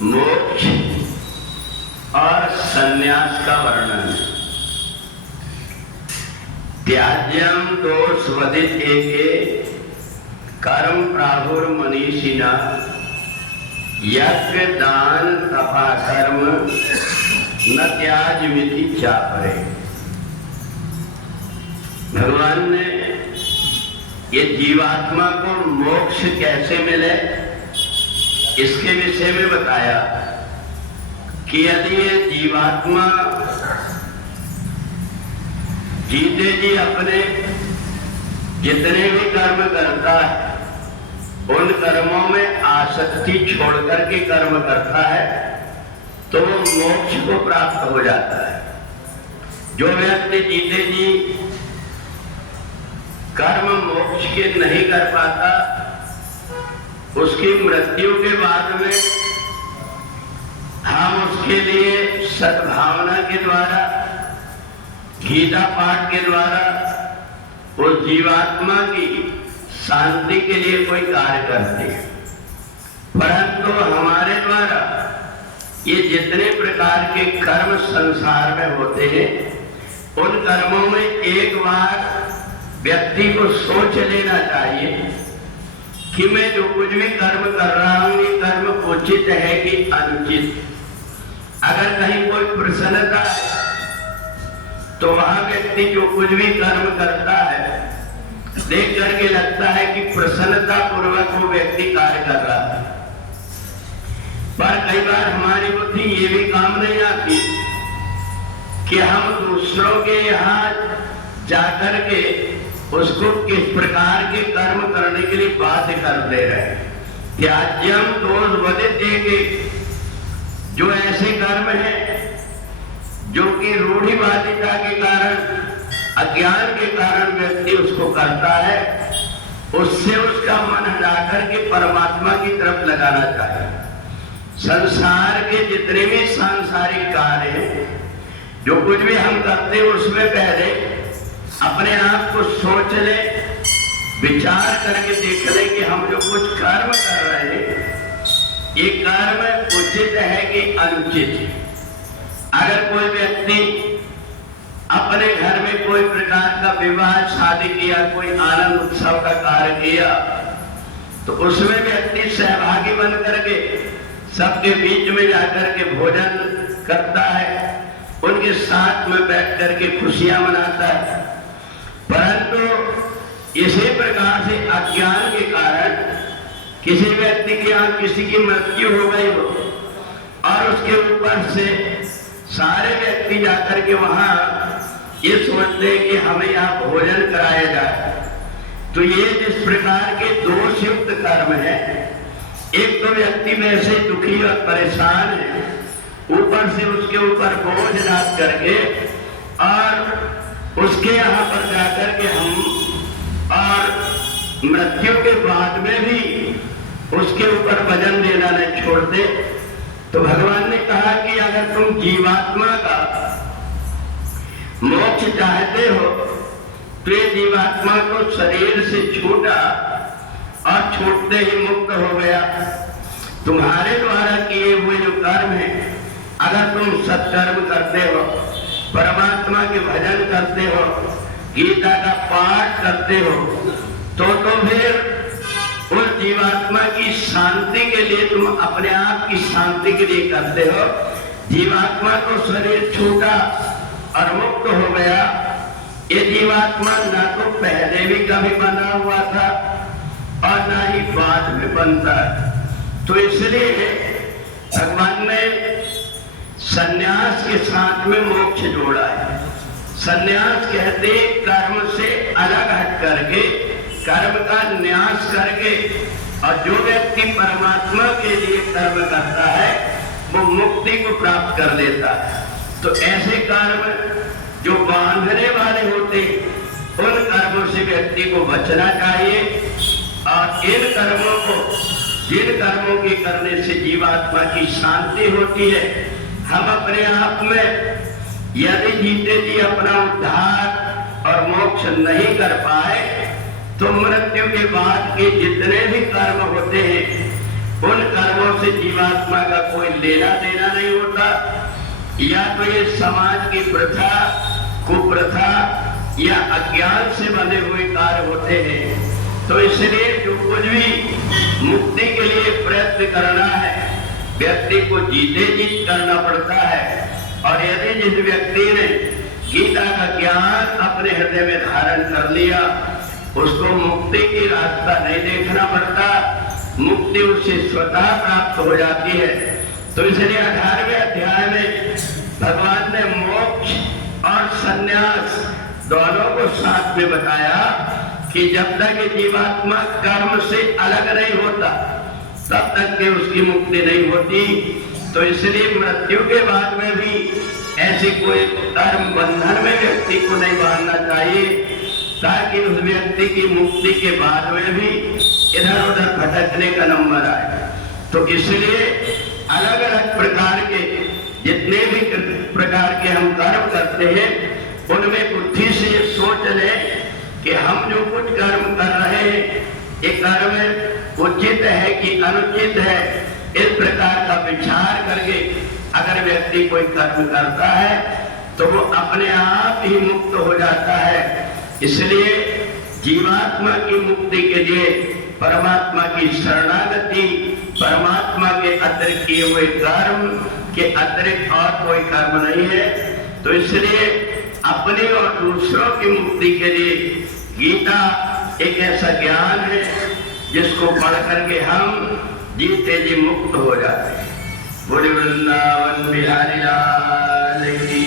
मोक्ष और संन्यास का वर्णन। त्याज्यम दोषवदित एके कर्म प्राहुर्मनीषिणा यज्ञ दान तपा कर्म न त्याज्यमिति चापरे। भगवान ने ये जीवात्मा को मोक्ष कैसे मिले इसके विषय में बताया कि यदि ये जीवात्मा जीते जी अपने जितने भी कर्म करता है उन कर्मों में आसक्ति छोड़ करके कर्म करता है तो वो मोक्ष को प्राप्त हो जाता है। जो व्यक्ति जीते जी कर्म मोक्ष के नहीं कर पाता उसकी मृत्यु के बाद में हम उसके लिए सद्भावना के द्वारा गीता पाठ के द्वारा उस जीवात्मा की शांति के लिए कोई कार्य करते हैं, परंतु हमारे द्वारा ये जितने प्रकार के कर्म संसार में होते हैं उन कर्मों में एक बार व्यक्ति को सोच लेना चाहिए कि मैं जो कुछ भी कर्म कर रहा हूं ये कर्म उचित है कि अनुचित। अगर कहीं कोई प्रसन्नता है तो वहां व्यक्ति जो कुछ भी कर्म करता है देख करके लगता है कि प्रसन्नता पूर्वक वो व्यक्ति कार्य कर रहा है, पर कई बार हमारी बुद्धि ये भी काम नहीं आती कि हम दूसरों के यहाँ जाकर के उसको किस प्रकार के कर्म करने के लिए बाध्य कर दे रहे हैं। त्याज्यम दोषवदित एके, जो ऐसे कर्म है जो कि रूढ़िवादिता के कारण अज्ञान के कारण व्यक्ति उसको करता है, उससे उसका मन हटा करके परमात्मा की तरफ लगाना चाहिए। संसार के जितने भी सांसारिक कार्य हैं जो कुछ भी हम करते हैं उसमें पहले अपने आप को सोच ले, विचार करके देख ले कि हम जो कुछ कर्म कर रहे हैं ये कर्म उचित है कि अनुचित। अगर कोई व्यक्ति अपने घर में कोई प्रकार का विवाह शादी किया, कोई आनंद उत्सव का कार्य किया तो उसमें व्यक्ति सहभागी बन करके सबके बीच में जाकर के भोजन करता है, उनके साथ में बैठ करके खुशियां मनाता है, परंतु इसी प्रकार से अज्ञान के कारण किसी व्यक्ति के यहाँ किसी की मृत्यु हो गई हो और उसके ऊपर से सारे व्यक्ति जाकर के वहां ये सोचते हैं कि हमें यहाँ भोजन कराया जाए, तो ये जिस प्रकार के दोषयुक्त कर्म है, एक तो व्यक्ति में से दुखी और परेशान है, ऊपर से उसके ऊपर बोझ डाल करके और उसके यहाँ पर जाकर के हम और मृत्यु के बाद में भी उसके ऊपर वजन देना नहीं छोड़ते। तो भगवान ने कहा कि अगर तुम जीवात्मा का मोक्ष चाहते हो तो ये जीवात्मा को शरीर से छूटा और छूटते ही मुक्त हो गया। तुम्हारे द्वारा किए हुए जो कर्म है, अगर तुम सत्कर्म करते हो, परमात्मा के भजन करते हो, गीता का पाठ करते हो, तो फिर उस जीवात्मा की शांति के लिए तुम अपने आप की शांति के लिए करते हो। जीवात्मा को शरीर छूटा और मुक्त हो गया। ये जीवात्मा ना तो पहले भी कभी बना हुआ था और ना ही बाद में बनता है, तो इसलिए भगवान ने संन्यास के साथ में मोक्ष जोड़ा है। संन्यास कहते कर्म से अलग हट करके, कर्म का न्यास करके, और जो व्यक्ति परमात्मा के लिए कर्म करता है वो मुक्ति को प्राप्त कर लेता है। तो ऐसे कर्म जो बांधने वाले होते उन कर्मों से व्यक्ति को बचना चाहिए, और इन कर्मों को, जिन कर्मों के करने से जीवात्मा की शांति होती है, हम अपने आप में यदि जीते जी अपना उद्धार और मोक्ष नहीं कर पाए तो मृत्यु के बाद के जितने भी कर्म होते हैं उन कर्मों से जीवात्मा का कोई लेना देना नहीं होता, या तो ये समाज की प्रथा, कुप्रथा या अज्ञान से बंधे हुए कार्य होते हैं। तो इसलिए जो कुछ भी मुक्ति के लिए प्रयत्न करना है, व्यक्ति को जीते जीत करना पड़ता है। और यदि जिस व्यक्ति ने गीता का ज्ञान अपने हृदय में धारण कर लिया, उसको मुक्ति की रास्ता नहीं देखना पड़ता, मुक्ति उसे स्वतः प्राप्त हो जाती है। तो इसलिए 18वें अध्याय में भगवान ने मोक्ष और संन्यास दोनों को साथ में बताया कि जब तक जीवात्मा कर्म से अलग नहीं होता तब तक के उसकी मुक्ति नहीं होती। तो इसलिए मृत्यु के बाद में भी ऐसे कोई कर्म बंधन में व्यक्ति को नहीं बांधना चाहिए, ताकि उस व्यक्ति की मुक्ति के बाद में भी इधर उधर भटकने का नंबर आए। तो इसलिए अलग अलग प्रकार के जितने भी प्रकार के हम कर्म करते हैं, उनमें बुद्धि से ये सोच लें कि हम जो कुछ कर्म कर रहे हैं, ये कर्म उचित है कि अनुचित है। इस प्रकार का विचार करके अगर व्यक्ति कोई कर्म करता है तो वो अपने आप ही मुक्त हो जाता है। इसलिए जीवात्मा की मुक्ति के लिए परमात्मा की शरणागति, परमात्मा के अतिरिक्त किए हुए कर्म के अतिरिक्त और कोई कर्म नहीं है। तो इसलिए अपने और दूसरों की मुक्ति के लिए गीता एक ऐसा ज्ञान है जिसको पढ़ करके हम जीते जी मुक्त हो जाते हैं। बोले वृंदावन बिहारी लाल की